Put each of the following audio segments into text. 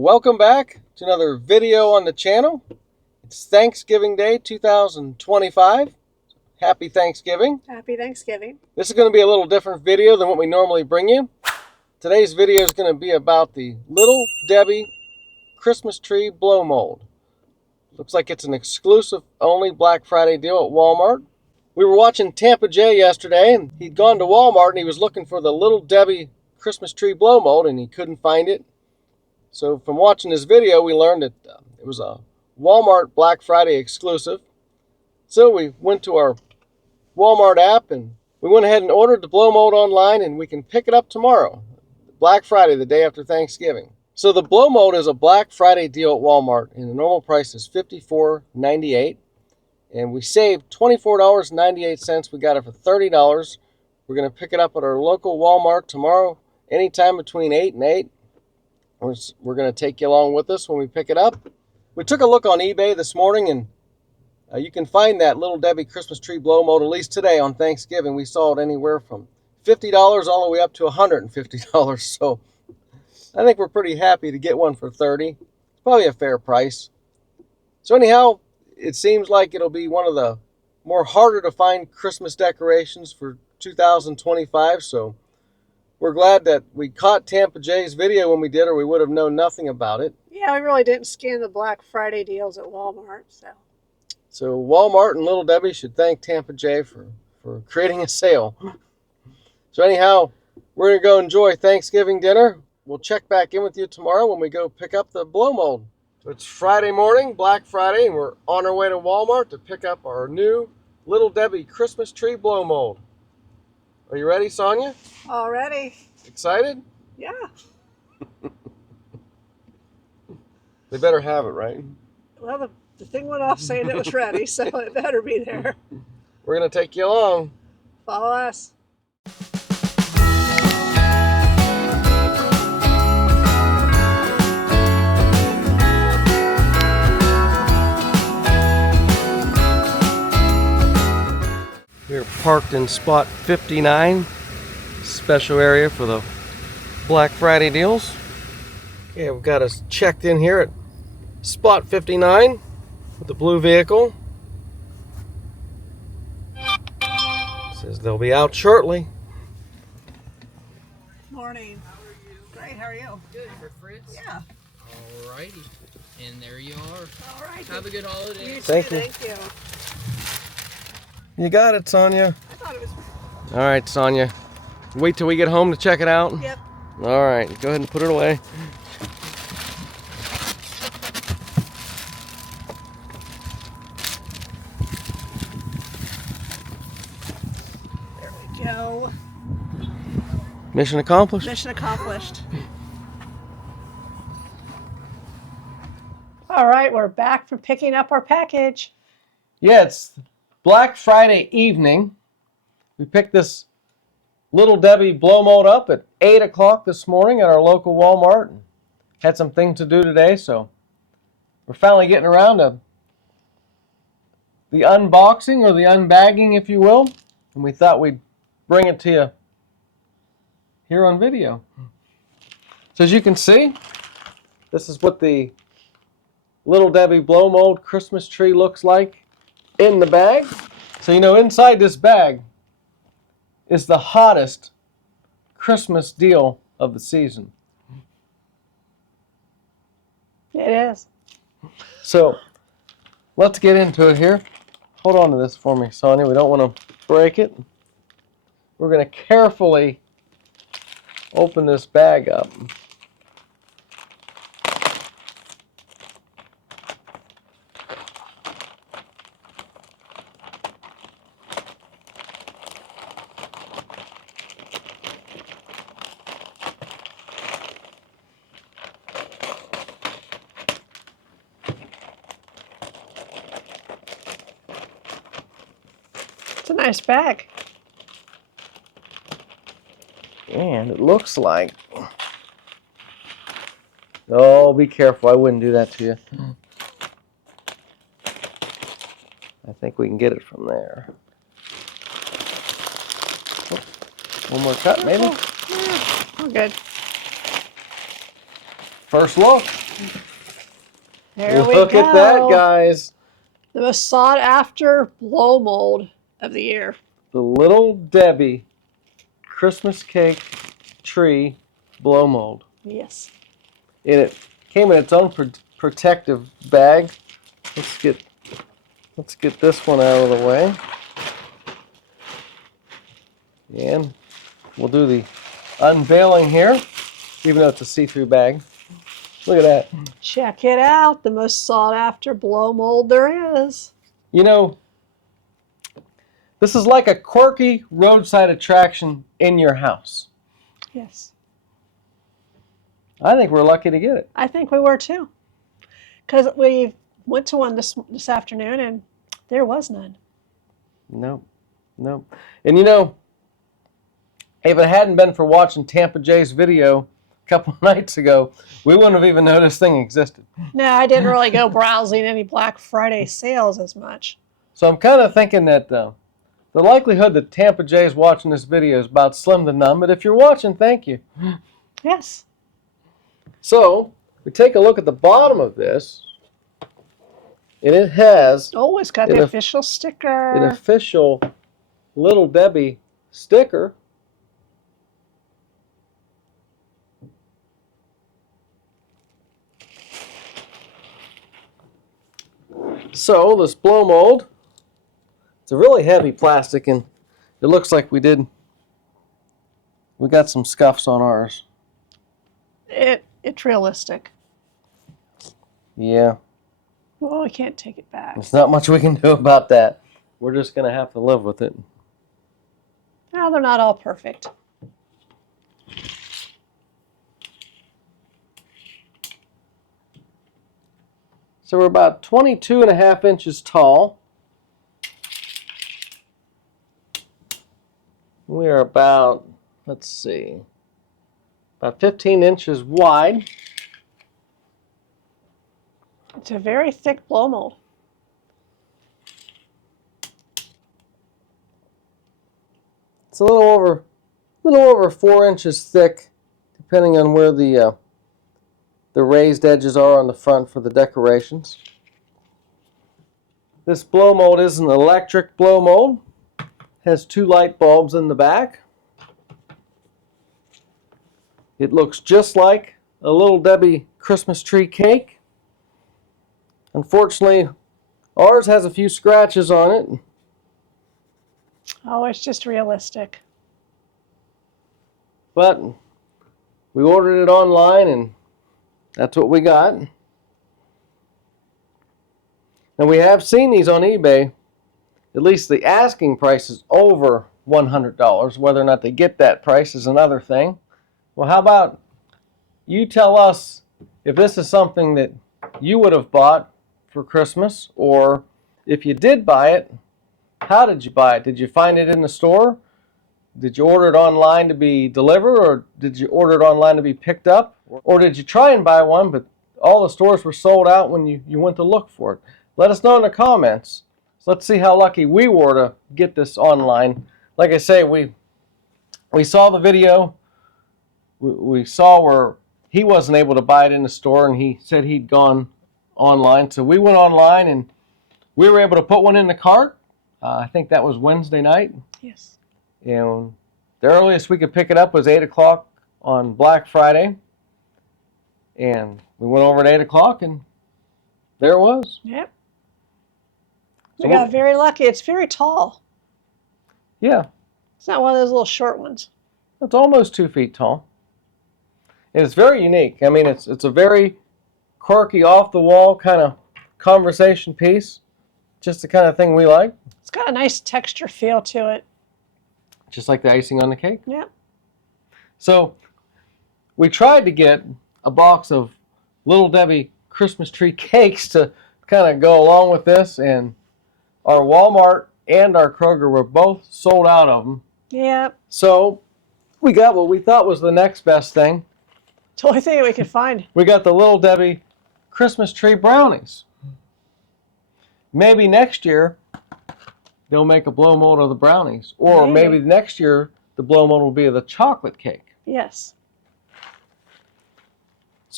Welcome back to another video on the channel. It's Thanksgiving Day 2025. Happy Thanksgiving. Happy Thanksgiving. This is going to be a little different video than what we normally bring you. Today's video is going to be about the Little Debbie Christmas Tree Blow Mold. Looks like it's an exclusive only Black Friday deal at Walmart. We were watching Tampa Jay yesterday, and he'd gone to Walmart and he was looking for the Little Debbie Christmas Tree Blow Mold and he couldn't find it. So from watching this video, we learned that it was a Walmart Black Friday exclusive. So we went to our Walmart app and we went ahead and ordered the blow mold online, and we can pick it up tomorrow, Black Friday, the day after Thanksgiving. So the blow mold is a Black Friday deal at Walmart, and the normal price is $54.98. And we saved $24.98. We got it for $30. We're going to pick it up at our local Walmart tomorrow, anytime between 8 and 8. We're going to take you along with us when we pick it up. We took a look on eBay this morning, and you can find that Little Debbie Christmas Tree Blow Mold, at least today on Thanksgiving. We saw it anywhere from $50 all the way up to $150. So I think we're pretty happy to get one for $30. It's probably a fair price. So anyhow, it seems like it'll be one of the more harder to find Christmas decorations for 2025. So we're glad that we caught Tampa Jay's video when we did, or we would have known nothing about it. Yeah, we really didn't scan the Black Friday deals at Walmart. So Walmart and Little Debbie should thank Tampa Jay for creating a sale. So anyhow, we're going to go enjoy Thanksgiving dinner. We'll check back in with you tomorrow when we go pick up the blow mold. So it's Friday morning, Black Friday, and we're on our way to Walmart to pick up our new Little Debbie Christmas Tree Blow Mold. Are you ready, Sonia? All ready. Excited? Yeah. They better have it, right? Well, the thing went off saying it was ready, so it better be there. We're going to take you along. Follow us. We're parked in spot 59, special area for the Black Friday deals. Okay, we've got us checked in here at spot 59 with the blue vehicle. Says they'll be out shortly. Morning. How are you? Great, how are you? Good, for Fritz? Yeah. Alrighty. And there you are. All right. Have a good holiday. You Thank too, you. Thank you. You got it, Sonia. I thought it was... All right, Sonia. Wait till we get home to check it out. Yep. All right, go ahead and put it away. There we go. Mission accomplished. Mission accomplished. All right, we're back from picking up our package. Yeah, it's Black Friday evening. We picked this Little Debbie blow mold up at 8 o'clock this morning at our local Walmart. Had some things to do today, so we're finally getting around to the unboxing, or the unbagging, if you will. And we thought we'd bring it to you here on video. So as you can see, this is what the Little Debbie blow mold Christmas tree looks like in the bag. So you know, inside this bag is the hottest Christmas deal of the season. It is. So let's get into it here. Hold on to this for me, Sonia. We don't want to break it. We're going to carefully open this bag up. It's a nice bag. And it looks like... Oh, be careful. I wouldn't do that to you. I think we can get it from there. Oh, one more cut, maybe? Yeah, we're good. First look. There we Look go. at that, guys. The most sought after blow mold of the year. The Little Debbie Christmas cake tree blow mold. Yes. And it came in its own protective bag. Let's get this one out of the way. And we'll do the unveiling here, even though it's a see-through bag. Look at that. Check it out. The most sought after blow mold there is. You know, this is like a quirky roadside attraction in your house. Yes. I think we're lucky to get it. I think we were too. Because we went to one this afternoon and there was none. Nope. And you know, if it hadn't been for watching Tampa Jay's video a couple of nights ago, we wouldn't have even known this thing existed. No, I didn't really go browsing any Black Friday sales as much. So I'm kind of thinking that the likelihood that Tampa Jay is watching this video is about slim to none, but if you're watching, thank you. Yes. So, we take a look at the bottom of this, and it has Oh, it's got the official sticker. an official Little Debbie sticker. So, this blow mold, it's a really heavy plastic, and it looks like we got some scuffs on ours. It's realistic. Yeah. Well, we can't take it back. There's not much we can do about that. We're just going to have to live with it. No, they're not all perfect. So we're about 22.5 inches tall. We are about, let's see, about 15 inches wide. It's a very thick blow mold. It's a little over 4 inches thick, depending on where the raised edges are on the front for the decorations. This blow mold is an electric blow mold. Has 2 light bulbs in the back. It looks just like a Little Debbie Christmas tree cake. Unfortunately, ours has a few scratches on it. Oh, it's just realistic. But we ordered it online and that's what we got. And we have seen these on eBay. At least the asking price is over $100. Whether or not they get that price is another thing. Well, how about you tell us if this is something that you would have bought for Christmas, or if you did buy it, how did you buy it? Did you find it in the store? Did you order it online to be delivered, or did you order it online to be picked up? Or did you try and buy one, but all the stores were sold out when you went to look for it? Let us know in the comments. So let's see how lucky we were to get this online. Like I say, we saw the video. We saw where he wasn't able to buy it in the store, and he said he'd gone online. So we went online, and we were able to put one in the cart. I think that was Wednesday night. Yes. And the earliest we could pick it up was 8 o'clock on Black Friday. And we went over at 8 o'clock, and there it was. Yep. So We got very lucky. It's very tall. Yeah, It's not one of those little short ones. it's almost 2 feet tall. And it's very unique. I mean, it's a very quirky, off-the-wall kind of conversation piece. Just the kind of thing we like. It's got a nice texture feel to it. Just like the icing on the cake. Yep. So we tried to get a box of Little Debbie Christmas tree cakes to kind of go along with this, and our Walmart and our Kroger were both sold out of them. Yep. So we got what we thought was the next best thing. It's the only thing we could find. We got the Little Debbie Christmas tree brownies. Maybe next year they'll make a blow mold of the brownies. Or maybe next year the blow mold will be of the chocolate cake. Yes.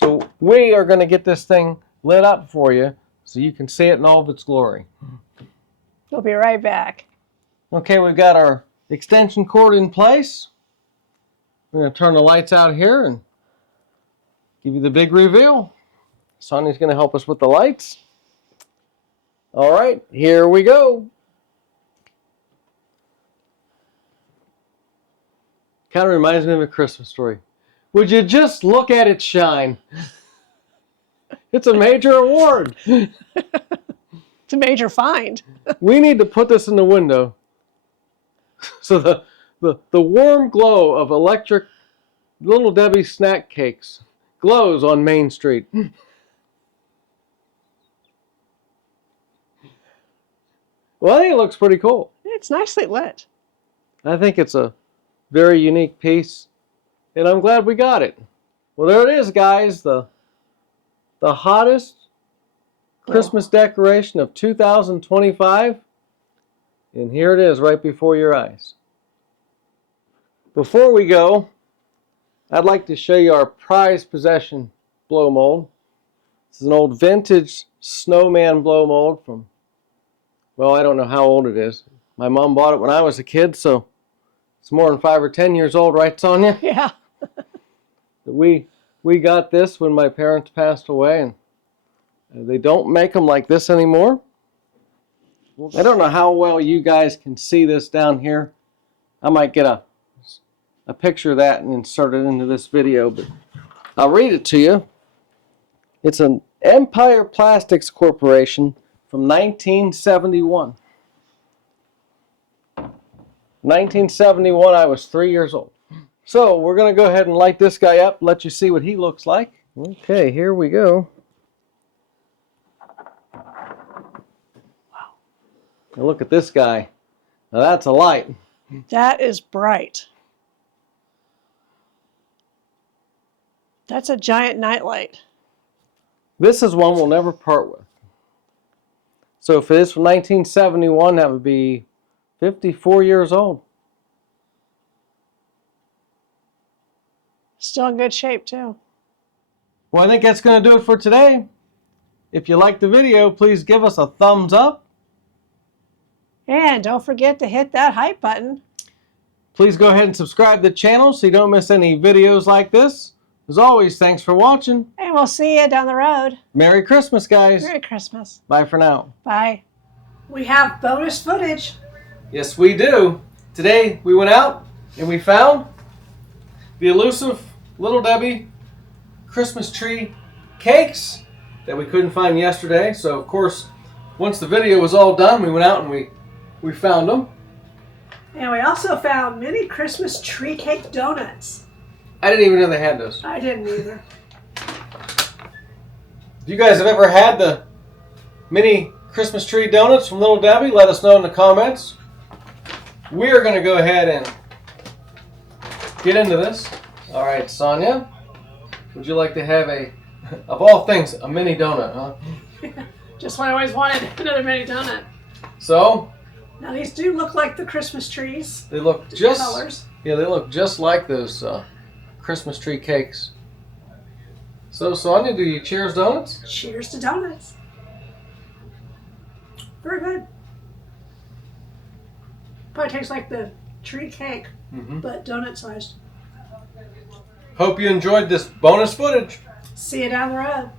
So we are going to get this thing lit up for you so you can see it in all of its glory. We'll be right back. Okay, we've got our extension cord in place. We're going to turn the lights out here and give you the big reveal. Sonny's going to help us with the lights. All right, here we go. Kind of reminds me of a Christmas story. Would you just look at it shine? It's a major award. It's a major find. We need to put this in the window so the warm glow of electric Little Debbie snack cakes glows on Main Street. Well, I think it looks pretty cool. It's nicely lit. I think it's a very unique piece, and I'm glad we got it. Well, there it is, guys. The hottest Christmas decoration of 2025. And here it is right before your eyes. Before we go, I'd like to show you our prized possession blow mold. This is an old vintage snowman blow mold from, well, I don't know how old it is. My mom bought it when I was a kid, so it's more than 5 or 10 years old, right, Sonia? Yeah. We got this when my parents passed away, and they don't make them like this anymore. I don't know how well you guys can see this down here. I might get a picture of that and insert it into this video, but I'll read it to you. It's an Empire Plastics Corporation from 1971. 1971, I was 3 years old. So we're going to go ahead and light this guy up, let you see what he looks like. Okay, here we go. Wow. Now look at this guy. Now that's a light. That is bright. That's a giant nightlight. This is one we'll never part with. So if it is from 1971, that would be 54 years old. Still in good shape, too. Well, I think that's going to do it for today. If you liked the video, please give us a thumbs up. And don't forget to hit that hype button. Please go ahead and subscribe to the channel so you don't miss any videos like this. As always, thanks for watching. And we'll see you down the road. Merry Christmas, guys. Merry Christmas. Bye for now. Bye. We have bonus footage. Yes, we do. Today, we went out and we found the elusive Little Debbie Christmas tree cakes that we couldn't find yesterday. So, of course, once the video was all done, we went out and we found them. And we also found mini Christmas tree cake donuts. I didn't even know they had those. I didn't either. If you guys have ever had the mini Christmas tree donuts from Little Debbie, let us know in the comments. We're going to go ahead and get into this. All right, Sonia, would you like to have of all things, a mini donut, huh? Just what I always wanted, another mini donut. So, now these do look like the Christmas trees. they look just colors. Yeah, they look just like those Christmas tree cakes. So, Sonia, do you cheers donuts? Cheers to donuts. Very good. Probably tastes like the tree cake, but donut sized. Hope you enjoyed this bonus footage. See you down the road.